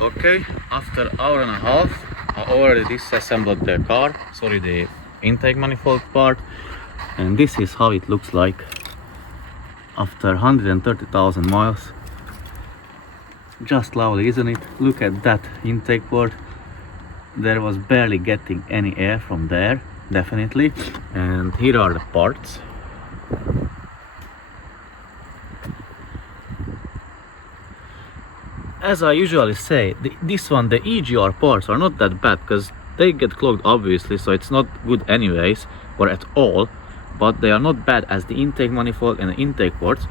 Okay, after hour and a half, I already disassembled the car, sorry, the intake manifold part, and this is how it looks like after 130,000 miles. Just lovely, isn't it? Look at that intake port. There was barely getting any air from there, definitely. And here are the parts. As I usually say, the EGR parts are not that bad because they get clogged obviously, so it's not good anyways, or at all, but they are not bad as the intake manifold and the intake ports.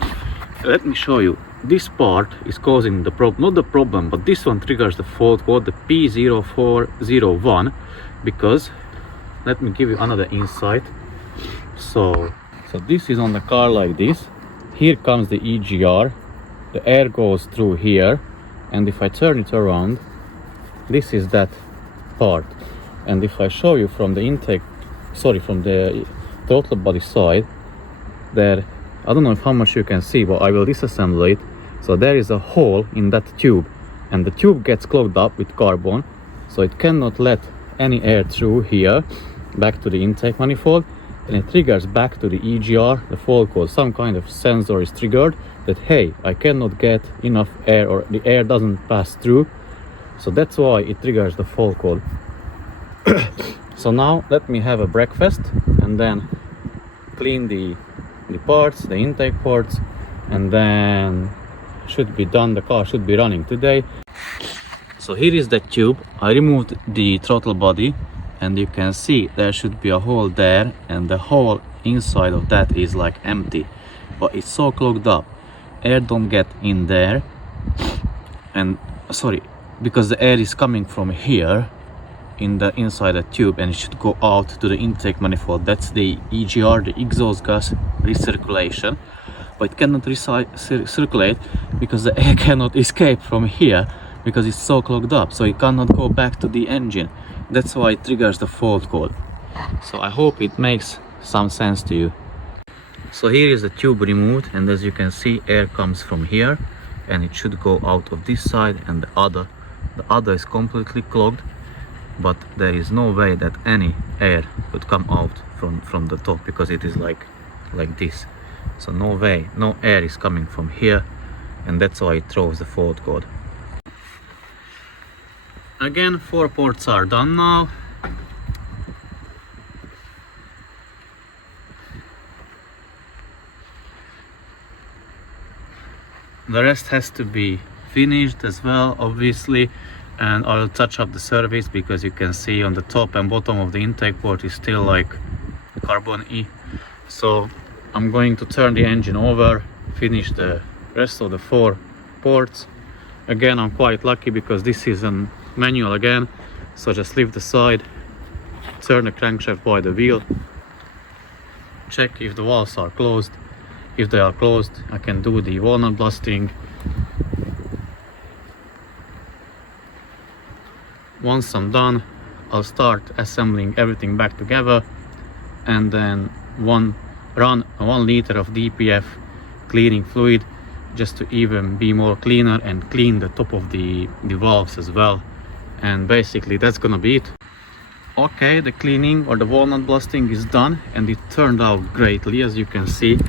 Let me show you. This part is causing the problem, not the problem, but this one triggers the fault code, the P0401, because, let me give you another insight. So this is on the car like this. Here comes the EGR, the air goes through here, and if I turn it around, this is that part. And if I show you from the intake, from the throttle body side, there, I don't know how much you can see, but I will disassemble it. So there is a hole in that tube, and the tube gets clogged up with carbon, so it cannot let any air through here back to the intake manifold, and it triggers back to the EGR, the fault code. Some kind of sensor is triggered that, hey, I cannot get enough air, or the air doesn't pass through, so that's why it triggers the fault code. So now let me have a breakfast and then clean the parts, the intake ports, and then should be done. The car should be running today. So here is the tube. I removed the throttle body, and you can see there should be a hole there, and the hole inside of that is like empty, but it's so clogged up, air don't get in there, and because the air is coming from here in the inside the tube, and it should go out to the intake manifold. That's the EGR, the exhaust gas recirculation, but it cannot circulate because the air cannot escape from here because it's so clogged up, so it cannot go back to the engine. That's why it triggers the fault code. So I hope it makes some sense to you. So here is the tube removed, and as you can see, air comes from here, and it should go out of this side, and the other is completely clogged, but there is no way that any air could come out from the top because it is like this. So no way, no air is coming from here, and that's why it throws the fault code. Again, 4 ports are done now. The rest has to be finished as well, obviously, and I'll touch up the surface because you can see on the top and bottom of the intake port is still like carbon-y. So I'm going to turn the engine over, finish the rest of the 4 ports. Again, I'm quite lucky because this is a manual again, so just leave the side, turn the crankshaft by the wheel, check if the valves are closed. If they are closed, I can do the walnut blasting. Once I'm done, I'll start assembling everything back together, and then run 1 liter of DPF cleaning fluid just to even be more cleaner and clean the top of the valves as well. And basically that's gonna be it. Okay, the cleaning or the walnut blasting is done, and it turned out greatly, as you can see.